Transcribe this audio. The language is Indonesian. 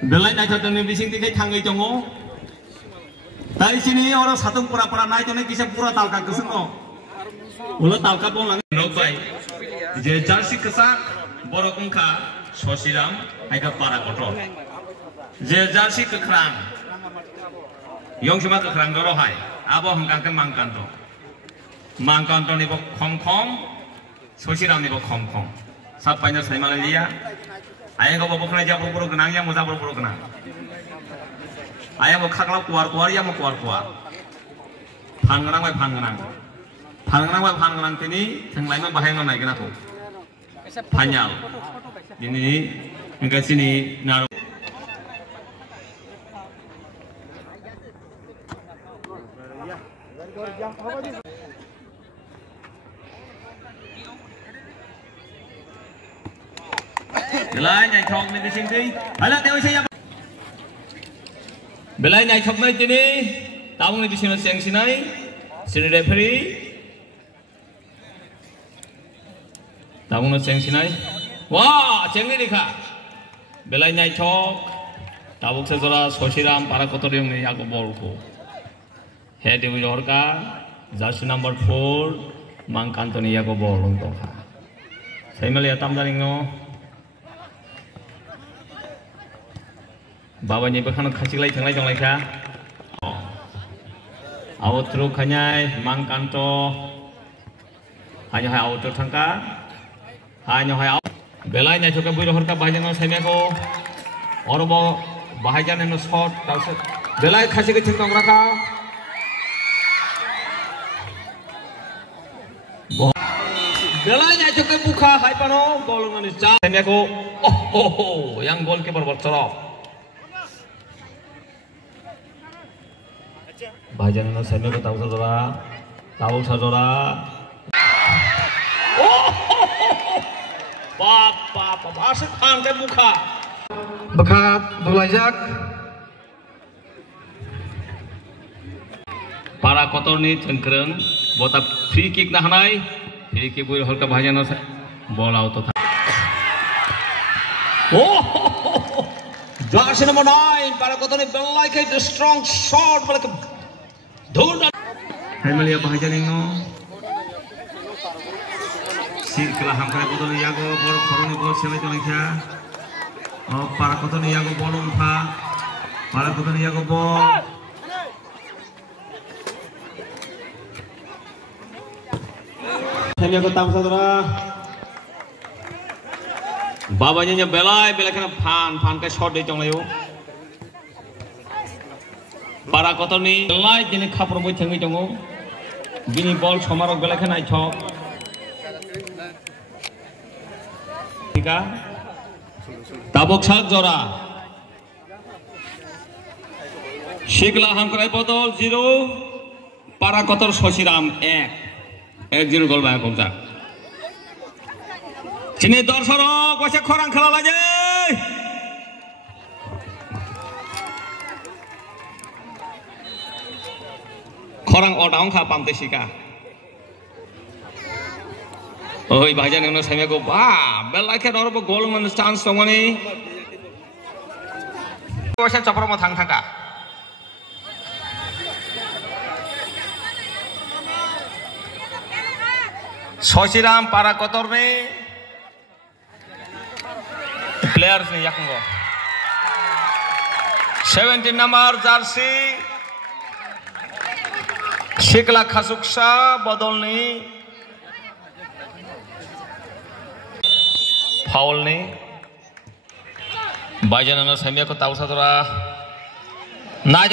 Belai naik satu nih bising tiga tanggai jongo. Dari sini orang satu pura-pura naik tuh nih kisah pura talka kesengo. Ulah talka pun lang. Nopai. Je jarsi kesak borok engka sosiram aika para kotor. Je jarsi kekerang. Yong cuma kekerang dorohai. Abo hengkang ke mangkanto. Mangkanto nih bok kong-kong. Sosiram nih bok kong-kong. Sapanya saya Malaysia. Ayah kau bawa kena jauh buru kenang yang mau buru kenang. Ayah mau kaklap keluar yang mau keluar. Pangenang wae pangenang tini yang lain mah bahaya naik aku. Panyal. Ini enggak sini naruh. Belai nhảy chọc mình đi xin đi. Hay là tiêu xe. Belai nhảy chọc này ini, tahu nih di sini siang sini, sini referee. Tahu nih siang sini. Wah, siang ini kah? Belai nhảy chọc, tahu sejarah Sosiram para kotor yang nih aku bolku. Head di Yorka, jersey number 4, Mangkanto nih aku bolong toh. Saya melihat tampilan no. Babanya bahkan kasih lagi jangan kah? Outro kanyai Mangkanto hanya hai outro tangka hanya hai belanya juga biro harga bahagian no saya ko orang mau bahagian no short tahu belai kasih ke centong raka belanya juga buka hai pano golongan ini saya ko oh yang gol keeper bercorok. Bahagian ini saya tahu saudara. Oh, papa, asyik angkat muka. Bekat Dulajak. Para kotor ni cengkereng, buat free kick nah nai, free kick boleh holka bahagian ini bola auto. Oh, jersey number 9, para kotor ni belai ke the strong shot balik. Dona. Hai melihat bahagian ini. Si kelaham kaya kotor ni yago borok koroni bol siapa itu lagi? Oh para kotor ni yago bolong pa, para kotor ni yago bol. Saya yago tahu saudara. Babanya belai kena pan ke shot di jong layu. Para kotor ni belai jenis kapur boy cengi jongo, gini bol somarok belai kena chok. Tiga, tabok sak jora. Shikla hamkrai botol 0, para kotor Sosiram 1-0 gol banyak komsak. Sini dorsorok, wasya korang kalah lagi. Korang orang kapam tesika. Oh, bahagian yang saya ko, belai kan orang bergol mana chance tong ni. Kau saya capur mau thang ka. Sosiram para kotor ni. Players ni yak ngo. 17 number jersey. Shikla Khasuksa botol ni foul ni bahagian saya ko tahu saudara. Nah